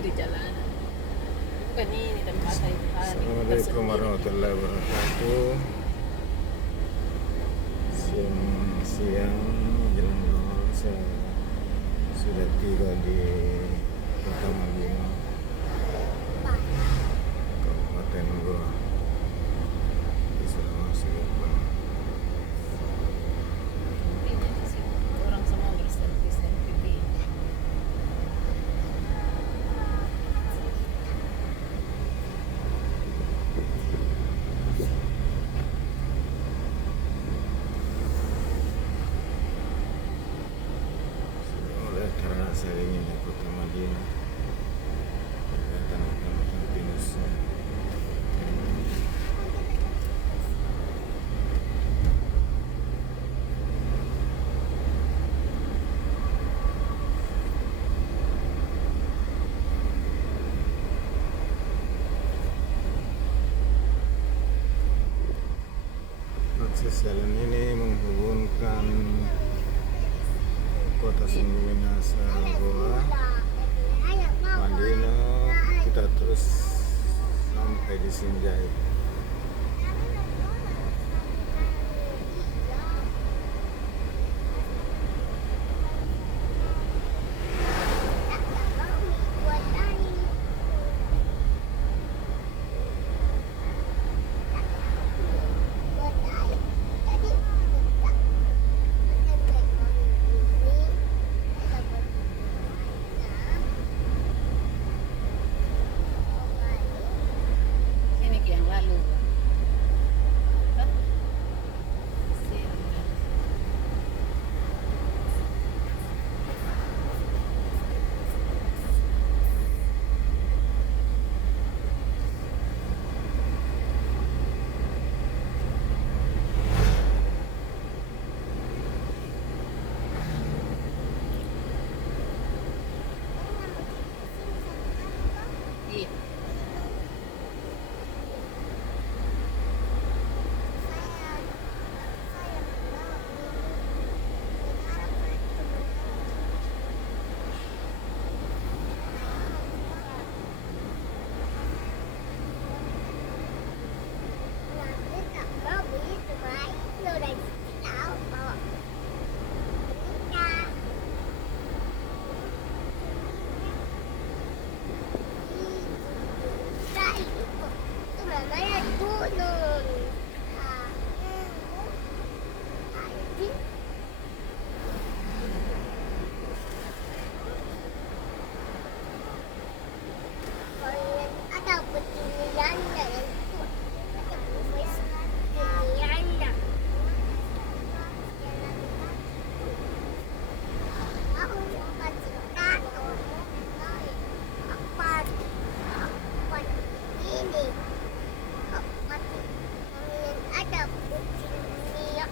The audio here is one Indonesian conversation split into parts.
di jalanan. Bukan ini tempat saya Assalamualaikum warahmatullahi wabarakatuh. Siang menjelang zuhur saya sudah tiba di Kota Madinah, Kabupaten Goa di Sulawesi Selatan. Intinya di sini orang semua berselfie. Oleh karena saya ingin di Kota Madinah, kelihatan pinusnya. Akses jalan ini menghubungkan kota Sungguh Minasa, Goa, Madinah. Kita terus sampai di Sinjai. Ini yang lalu. Hah? Sini. Iya.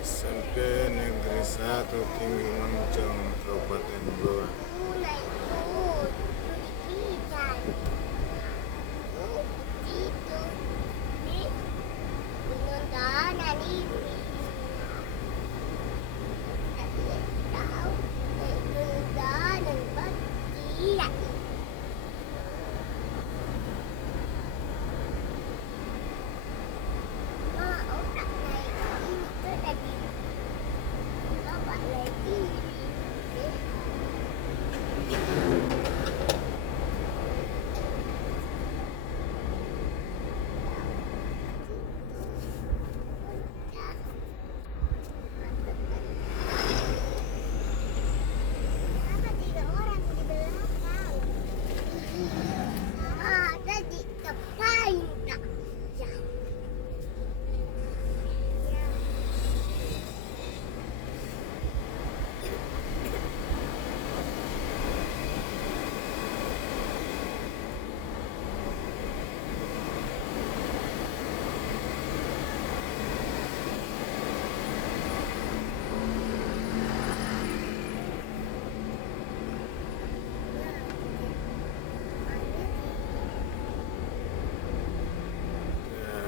Sampai Negeri 1 Tinggi Moncong, Kabupaten Goa.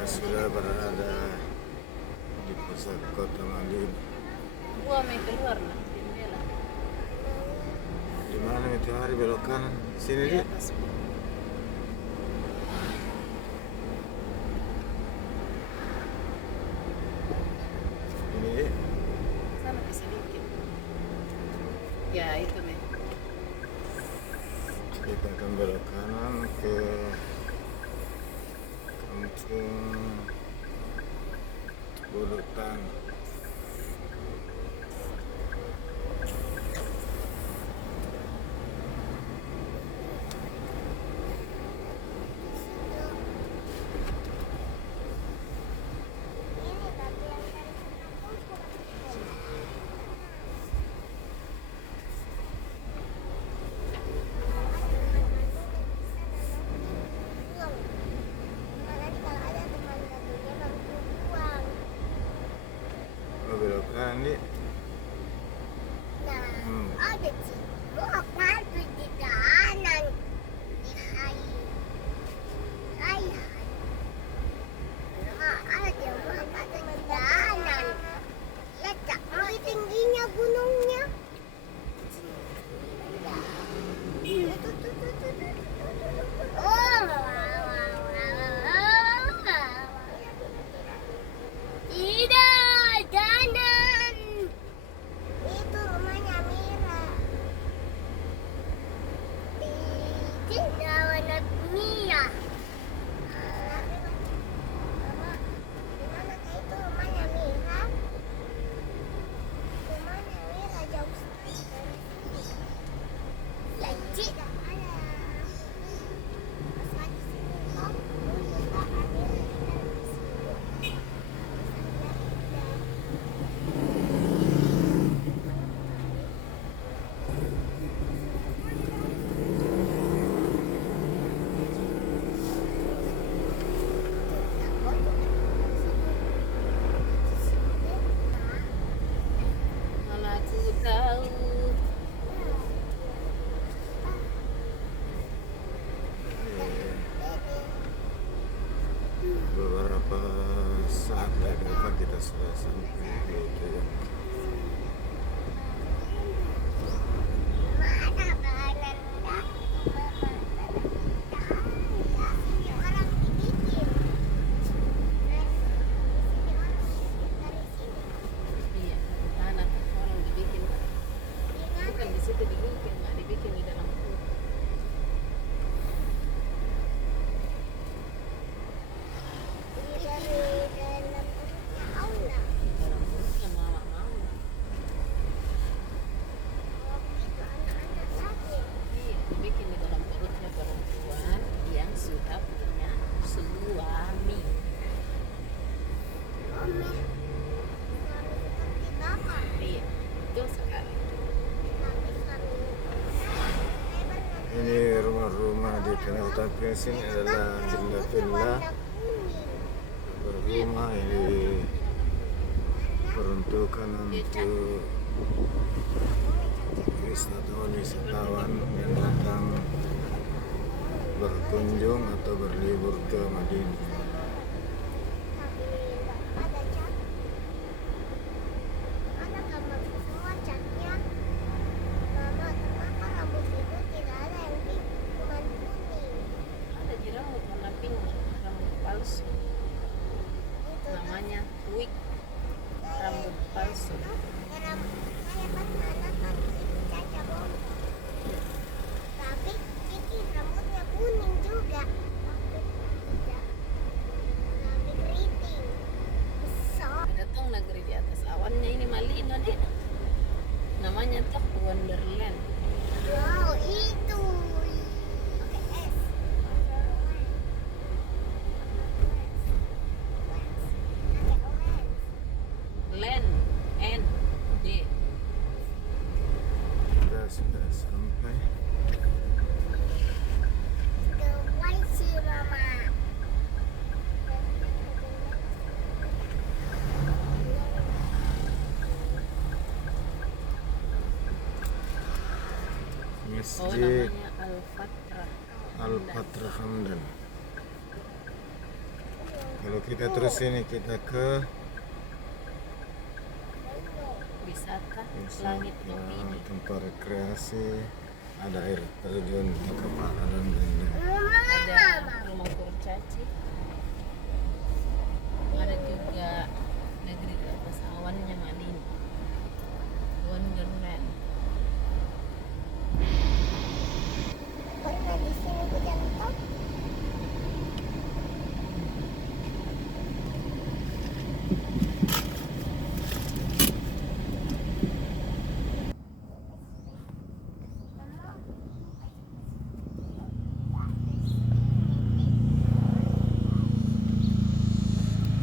Sudah berada di pusat Kota Madinah. Gua main keluar lah jendela. Di mana itu? cari belok kanan. Sini Di dia. atas. Ini dia. Sana bisa dikit. Ya itu nih. Kita akan belok kanan ke kampung Bulutan. Oh, belok kanan dia. Ada cilok ngadu di kanan. Hai. Hai. Ada makan di kanan. Lihat tak lebih tingginya gunungnya. Tidak, jangan. Itu rumahnya Mira. Tidak, warna Mia. Mama, di mana itu rumahnya Mira? Rumahnya Mira jauh sekali dari sini. Lagi ada. Pas di sini kok, kita ambil dari sini. Mana aku tahu. Beberapa saat lagi akan kita sudah sampai di tujuan. Mana banan dah? Orang dibikin. Dari sini. Iya. Tanah orang dibikin. Bukan di situ dibikin, nggak dibikin di dalam perut. Dari dalam perutnya aula. Di dalam perutnya mama mau. Oh, begitu anak-anak lagi. Iya, dibikin di dalam perutnya perempuan yang sudah punya suami. Oh, suami seperti bapak. Iya, betul sekali. Tapi suami saya pernah Ini rumah-rumah di Kanal Tapis ini adalah villa-villa warna kuning. berrumah ini peruntukan untuk wisatawan yang datang berkunjung atau berlibur ke Madinah. Tapi nggak ada cat. Ada kamar semua catnya. Mama, kenapa rambut itu tidak ada yang pink, cuma kuning? Ada di rambut warna pink, rambut palsu. Itu Namanya wig, rambut palsu. saya pernah nonton Kiki Caca Bomba. Tapi Kiki rambutnya kuning juga. Tapi tidak. Tapi keriting. Besar. Ada tong negeri di atas awannya ini Malino deh. Namanya tuh Wonderland. Wow, itu. Pakai S. Pakai orange. Land, N, D. Kita sudah sampai. The white sea mama. Oh, Masjid namanya Al-Fatrah. Al-Fatra Hamdan. Kalau kita terus ini kita ke Wisata Langit Nubini. tempat rekreasi Ada air terjun di kepala dan ini. Ada rumah kurcaci. Ada juga negeri pasawannya Madinah. Wonderland. Pernah di sini hujan top?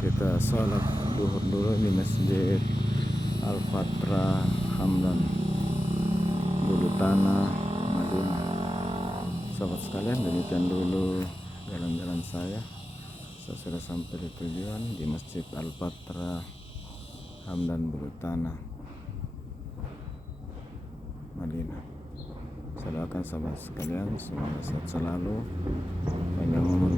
Kita sholat duhur dulu di Masjid Al-Fatra Hamdan Bulu Tanah Madinah. Sahabat sekalian, demikian dulu jalan-jalan saya sudah sampai di tujuan di Masjid Al-Fatra Hamdan Bulu Tanah Madinah. Saya doakan sahabat sekalian semoga sehat selalu, panjang umur